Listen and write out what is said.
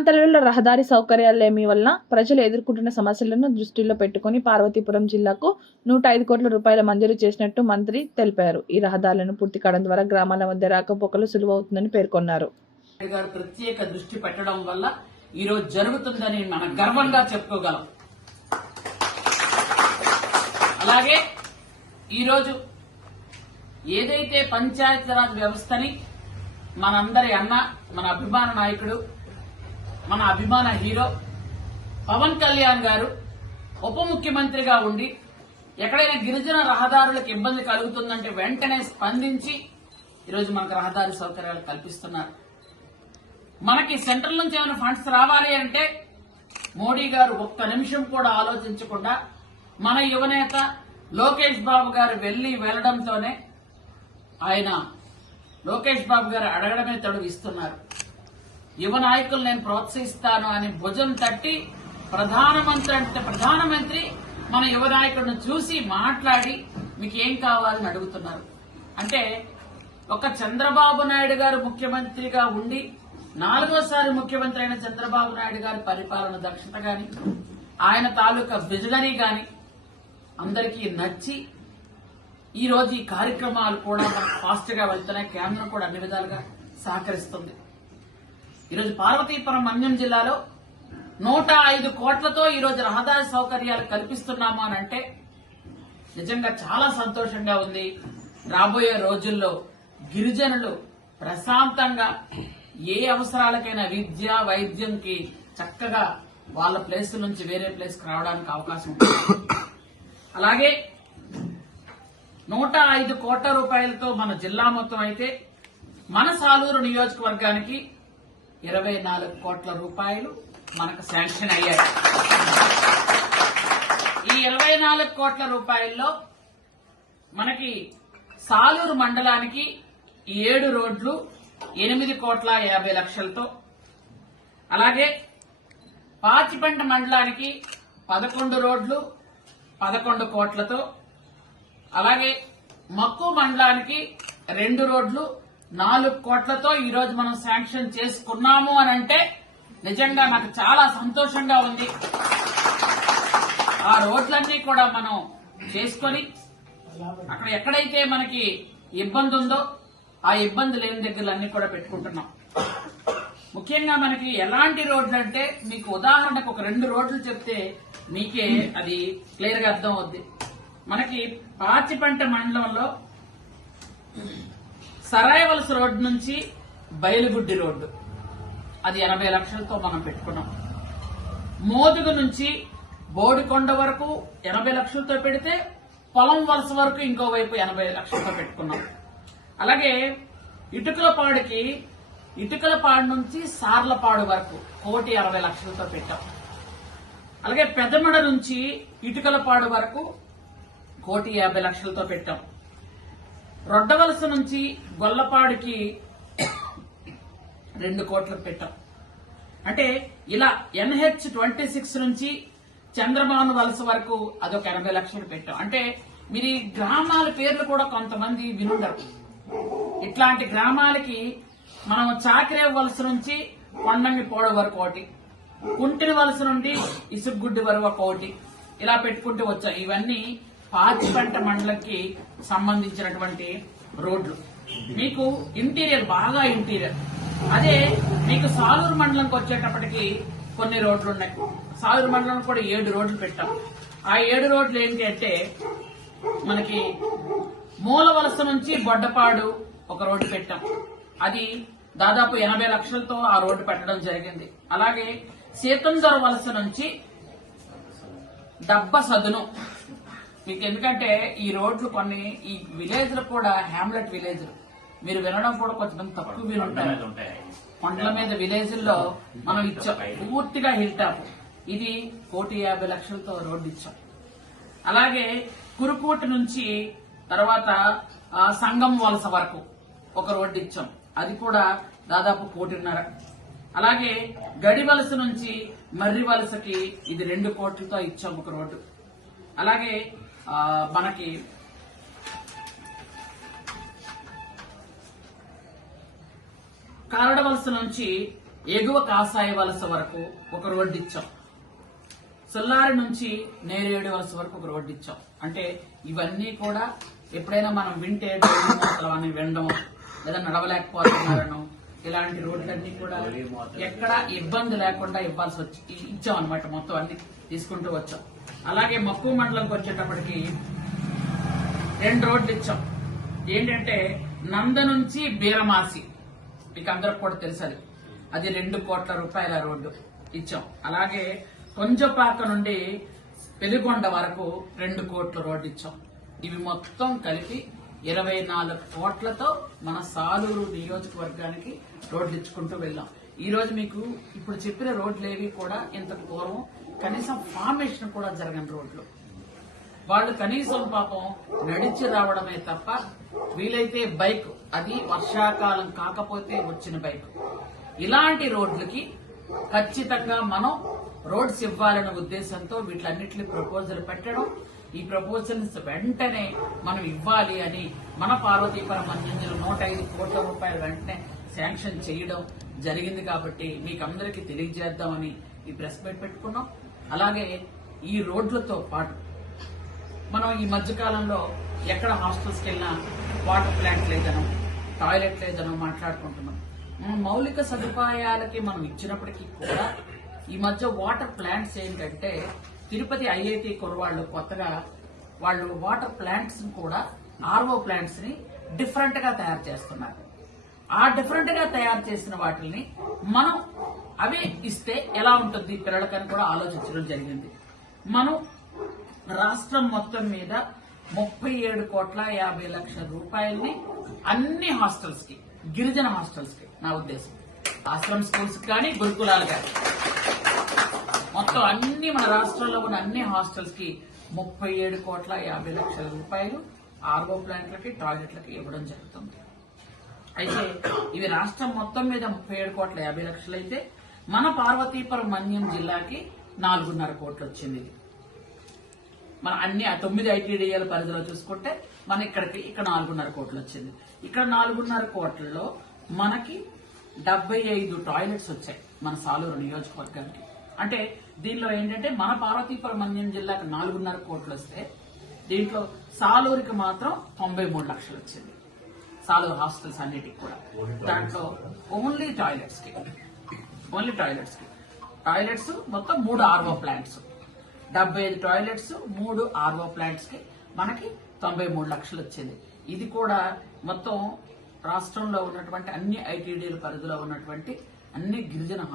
ప్రాంతాలలో రహదారి సౌకర్యాలేమి వల్ల ప్రజలు ఎదుర్కొంటున్న సమస్యలను దృష్టిలో పెట్టుకుని పార్వతీపురం జిల్లాకు 105 కోట్ల రూపాయల మంజూరు చేసినట్టు మంత్రి తెలిపారు. ఈ రహదారులను పూర్తి కావడం ద్వారా గ్రామాల మధ్య రాకపోకలు సులువవుతుందని పేర్కొన్నారు. ప్రత్యేక దృష్టి పెట్టడం వల్ల ఈ రోజు జరుగుతుందని మనం గర్వంగా చెప్పుకోగలం. అలాగే ఈరోజు ఏదైతే పంచాయతీరాజ్ వ్యవస్థని మనందరి అన్న, మన అభిమాన నాయకుడు, మన అభిమాన హీరో పవన్ కళ్యాణ్ గారు ఉప ముఖ్యమంత్రిగా ఉండి ఎక్కడైనా గిరిజన రహదారులకు ఇబ్బంది కలుగుతుందంటే వెంటనే స్పందించి ఈరోజు మనకు రహదారి సౌకర్యాలు కల్పిస్తున్నారు. మనకి సెంట్రల్ నుంచి ఏమైనా ఫండ్స్ రావాలి అంటే మోడీ గారు ఒక్క నిమిషం కూడా ఆలోచించకుండా మన యువనేత లోకేష్ బాబు గారు వెళ్లడంతోనే ఆయన లోకేష్ బాబు గారు అడగడమే తడువు ఇస్తున్నారు. యువ నాయకులు నేను ప్రోత్సహిస్తాను అని భుజం తట్టి ప్రధానమంత్రి మన యువ నాయకుడిని చూసి మాట్లాడి మీకు ఏం కావాలని అడుగుతున్నారు. అంటే ఒక చంద్రబాబు నాయుడు గారు ముఖ్యమంత్రిగా ఉండి 4వసారి ముఖ్యమంత్రి అయిన చంద్రబాబు నాయుడు గారి పరిపాలన దక్షత గాని, ఆయన తాలూకా విజనరీ గాని అందరికీ నచ్చి ఈ రోజు ఈ కార్యక్రమాలు కూడా ఫాస్ట్ గా వెళ్తున్నాయి. కేంద్రం కూడా అన్ని విధాలుగా సహకరిస్తుంది. ఈరోజు పార్వతీపురం మన్యం జిల్లాలో 105 కోట్లతో ఈరోజు రహదారి సౌకర్యాలు కల్పిస్తున్నాము అని అంటే నిజంగా చాలా సంతోషంగా ఉంది. రాబోయే రోజుల్లో గిరిజనులు ప్రశాంతంగా ఏ అవసరాలకైనా విద్య, వైద్యంకి చక్కగా వాళ్ళ ప్లేస్ నుంచి వేరే ప్లేస్ కి రావడానికి అవకాశం ఉంటుంది. అలాగే 105 కోట్ల రూపాయలతో మన జిల్లా మొత్తం అయితే మన సాలూరు నియోజకవర్గానికి 24 కోట్ల రూపాయలు మనకు శాంక్షన్ అయ్యాయి. ఈ 24 కోట్ల రూపాయల్లో మనకి సాలూరు మండలానికి 7 రోడ్లు 8 కోట్ల 50 లక్షలతో, అలాగే పాచిపెంట మండలానికి 11 రోడ్లు 11 కోట్లతో, అలాగే మక్కు మండలానికి 2 రోడ్లు 4 కోట్లతో ఈరోజు మనం శాంక్షన్ చేసుకున్నాము అని అంటే నిజంగా నాకు చాలా సంతోషంగా ఉంది. ఆ రోడ్లన్నీ కూడా మనం చేసుకొని అక్కడ ఎక్కడైతే మనకి ఇబ్బంది ఉందో ఆ ఇబ్బంది లేని దగ్గరలన్నీ కూడా పెట్టుకుంటున్నాం. ముఖ్యంగా మనకి ఎలాంటి రోడ్లు అంటే మీకు ఉదాహరణకు ఒక 2 రోడ్లు చెప్తే మీకే అది క్లియర్ గా అర్థం అవుద్ది. మనకి పాచిపెంట మండలంలో సరాయవలస రోడ్డు నుంచి బయలుగుడ్డి రోడ్డు అది 80 లక్షలతో మనం పెట్టుకున్నాం. మోదుగు నుంచి బోడికొండ వరకు 80 లక్షలతో పెడితే పొలం వలస వరకు ఇంకోవైపు 80 లక్షలతో పెట్టుకున్నాం. అలాగే ఇటుకలపాడు నుంచి సార్లపాడు వరకు 1,60 లక్షలతో పెట్టాం. అలాగే పెద్దమడ నుంచి ఇటుకలపాడు వరకు 1,50 లక్షలతో పెట్టాం. రొడ్డవలస నుంచి గొల్లపాడికి 2 కోట్లకు పెట్టాం. అంటే ఇలా NH26 నుంచి చంద్రబాబు వలస వరకు అదొక 80 లక్షలు పెట్టాం. అంటే మీరు ఈ గ్రామాల పేర్లు కూడా కొంతమంది వినుండరు. ఇట్లాంటి గ్రామాలకి మనం చాకరే వలస నుంచి కొండంగి పోడ వరకు ఒకటి, కుంటిని వలస నుండి ఇసుగుడ్డి వరకు ఒకటి, ఇలా పెట్టుకుంటూ వచ్చాం. ఇవన్నీ పాచిపెంట మండలంకి సంబంధించినటువంటి రోడ్లు. మీకు ఇంటీరియర్ బాగా ఇంటీరియర్. అదే మీకు సాలూరు మండలంకి వచ్చేటప్పటికి కొన్ని రోడ్లు ఉన్నాయి. సాలూరు మండలం కూడా 7 రోడ్లు పెట్టాం. ఆ 7 రోడ్లు ఏంటి అంటే మనకి మూల వలస నుంచి బొడ్డపాడు ఒక రోడ్డు పెట్టాం. అది దాదాపు 80 లక్షలతో ఆ రోడ్డు పెట్టడం జరిగింది. అలాగే సీతందర వలస నుంచి డబ్బ సదును మీకు ఎందుకంటే ఈ రోడ్లు కొన్ని ఈ విలేజ్లు కూడా హ్యామ్లెట్ విలేజ్లు మీరు వినడం కూడా కొంచెం తక్కువ వినుంటాయి. కొండల మీద విలేజ్ల్లో మనం ఇచ్చాం పూర్తిగా హిల్ టాప్. ఇది 1,50 లక్షలతో రోడ్డు ఇచ్చాం. అలాగే కురుకోట నుంచి తర్వాత సంగం వలస వరకు ఒక రోడ్డు ఇచ్చాం. అది కూడా దాదాపు 1,50,00,000. అలాగే గడి వలస నుంచి మర్రి వలసకి ఇది 2 కోట్లతో ఇచ్చాం ఒక రోడ్డు. అలాగే మనకి కారడవలస నుంచి ఎగువ కాసాయి వలస వరకు ఒక రోడ్డు ఇచ్చాం. సుల్లారి నుంచి నేరేడు వలస వరకు ఒక రోడ్డు ఇచ్చాం. అంటే ఇవన్నీ కూడా ఎప్పుడైనా మనం వింటే అని వినడం లేదా నడవలేకపోతున్నారనో ఇలాంటి రోడ్లన్నీ కూడా ఎక్కడ ఇబ్బంది లేకుండా ఇచ్చాం అనమాట. మొత్తం అన్ని తీసుకుంటూ వచ్చాం. అలాగే మక్కువ మండలంకి వచ్చేటప్పటికి 2 రోడ్లు ఇచ్చాం. ఏంటంటే నంద నుంచి బీరమాసి, మీకు అందరికి కూడా తెలుసు, అది 2 కోట్ల రూపాయల రోడ్డు ఇచ్చాం. అలాగే కొంజపాక నుండి పెనుగొండ వరకు 2 కోట్ల రోడ్డు ఇచ్చాం. ఇవి మొత్తం కలిపి 24 కోట్లతో మన సాలూరు నియోజకవర్గానికి రోడ్లు ఇచ్చుకుంటూ వెళ్ళాం. ఈ రోజు మీకు ఇప్పుడు చెప్పిన రోడ్లేవి కూడా ఇంతకు పూర్వం కనీసం ఫార్మేషన్ కూడా జరగని రోడ్లు. వాళ్ళు కనీసం పాపం నడిచి రావడమే తప్ప, వీలైతే బైక్, అది వర్షాకాలం కాకపోతే వచ్చిన బైక్. ఇలాంటి రోడ్లకి ఖచ్చితంగా మనం రోడ్స్ ఇవ్వాలనే ఉద్దేశంతో వీటిలన్నింటినీ ప్రపోజల్ పెట్టడం, ఈ ప్రపోజల్స్ వెంటనే మనం ఇవ్వాలి అని మన పార్వతీపురం మంజంలో 105 కోట్ల రూపాయలు వెంటనే శాంక్షన్ చేయడం జరిగింది. కాబట్టి మీకు అందరికీ తెలియజేద్దామని ఈ ప్రెస్ మీట్ పెట్టుకున్నాం. అలాగే ఈ రోడ్లతో పాటు మనం ఈ మధ్యకాలంలో ఎక్కడ హాస్టల్స్కి వెళ్ళినా వాటర్ ప్లాంట్ లేదనో టాయిలెట్ లేదనో మాట్లాడుకుంటున్నాం. మౌలిక సదుపాయాలకి మనం ఇచ్చినప్పటికీ కూడా ఈ మధ్య వాటర్ ప్లాంట్స్ ఏంటంటే తిరుపతి ఐఐటి కుర్రవాళ్ళు కొత్తగా వాళ్ళు వాటర్ ప్లాంట్స్ కూడా ఆర్ఓ ప్లాంట్స్ ని డిఫరెంట్ గా తయారు చేస్తున్నారు. ఆ డిఫరెంట్ గా తయారు చేసిన వాటిని మనం అవే ఇస్తే ఎలా ఉంటుంది పిల్లలకని కూడా ఆలోచించడం జరిగింది. మనం రాష్ట్రం మొత్తం మీద 37 కోట్ల 50 లక్షల రూపాయల్ని అన్ని హాస్టల్స్ కి, గిరిజన హాస్టల్స్ కి, నా ఉద్దేశం ఆశ్రమ్ స్కూల్స్ కానీ గురుకులాలు కానీ మొత్తం అన్ని మన రాష్ట్రంలో ఉన్న అన్ని హాస్టల్స్ కి 37 కోట్ల 50 లక్షల రూపాయలు ఆర్ఓ ప్లాంట్లకి, టాయిలెట్లకి ఇవ్వడం జరుగుతుంది. అయితే ఇవి రాష్ట్రం మొత్తం మీద 37 కోట్ల 50 లక్షలు అయితే మన పార్వతీపురం మన్యం జిల్లాకి 4.5 కోట్లు వచ్చింది. మన అన్ని 9 ఐటీడీఏల పరిధిలో చూసుకుంటే మన ఇక్కడ 4.5 కోట్లు వచ్చింది. ఇక్కడ 4.5 కోట్లలో మనకి 75 టాయిలెట్స్ వచ్చాయి మన సాలూరు నియోజకవర్గానికి. అంటే దీనిలో ఏంటంటే మన పార్వతీపురం మన్యం జిల్లాకి 4.5 కోట్లు వస్తే దీంట్లో సాలూరుకి మాత్రం 93 లక్షలు వచ్చింది. సాలూరు హాస్టల్స్ అన్నిటికి కూడా దాంట్లో ఓన్లీ టాయిలెట్స్ కి టాయిలెట్స్ మొత్తం 3 RO plants, 75 toilets, 3 RO plants కి మనకి 93 లక్షలు వచ్చింది. ఇది కూడా మొత్తం రాష్ట్రంలో ఉన్నటువంటి అన్ని ఐటీడీల పరిధిలో ఉన్నటువంటి అన్ని గిరిజన